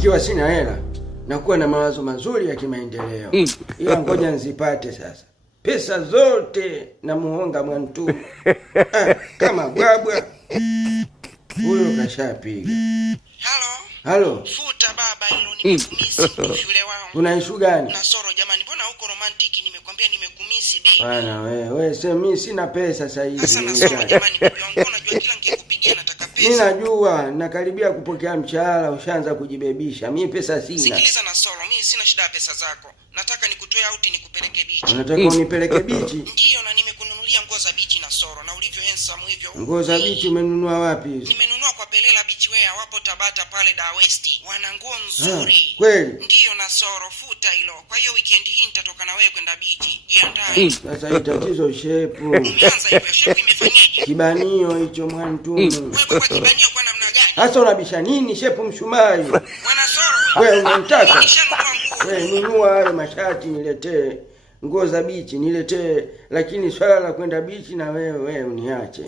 Nikiwa sina hela nakuwa na mawazo mazuri ya kimaendeleo. Ila ngoja nzipate sasa. Pesa zote na muhonga Mwantumu. Kama bwabwa. Huyo kashapiga. Halo. Futa baba, hilo nimekumisi shule wao. Kuna issue gani? Nasoro jamani, mbona huko romantic nimekwambia nimekumisi baby. Bana wewe sema mimi sina pesa sasa hivi. Sasa Nasoro jamani, bibi wangu unajua kila nikikupigia nataka pesa. Mimi najua nakaribia kupokea mshahara, ushaanza kujibebisha. Mimi pesa sina. Sikiliza Nasoro, mimi sina shida ya pesa zako. Nataka nikutoe out nikupeleke beach. Unataka unipeleke beach? Ndio, na nimekununulia nguo za beach Nasoro, na ulivyo handsome hivyo. Nguo za beach umenunua wapi hizo? Nimenunua kwa Pelela Beach Wear, wapo Tabata pale Dar West. Wana nguo nzuri. Kweli? Ndio Nasoro, futa hilo. Kwa hiyo weekend hii nitatoka na wewe kwenda beach. Jiandae. Sasa hii tatizo shepu. Umeanza hivyo, shepu imefanyaje? Kibanio hicho Mwantumu. Wewe kwa kibanio kwa namna gani? Sasa unabisha nini shepu mshumayo? Bwana Soro. Wewe unanitaka? Nishanunua nguo. Wewe nunua hayo mashati niletee. Nguo za bichi niletee, lakini swala la kwenda bichi na wewe uniache.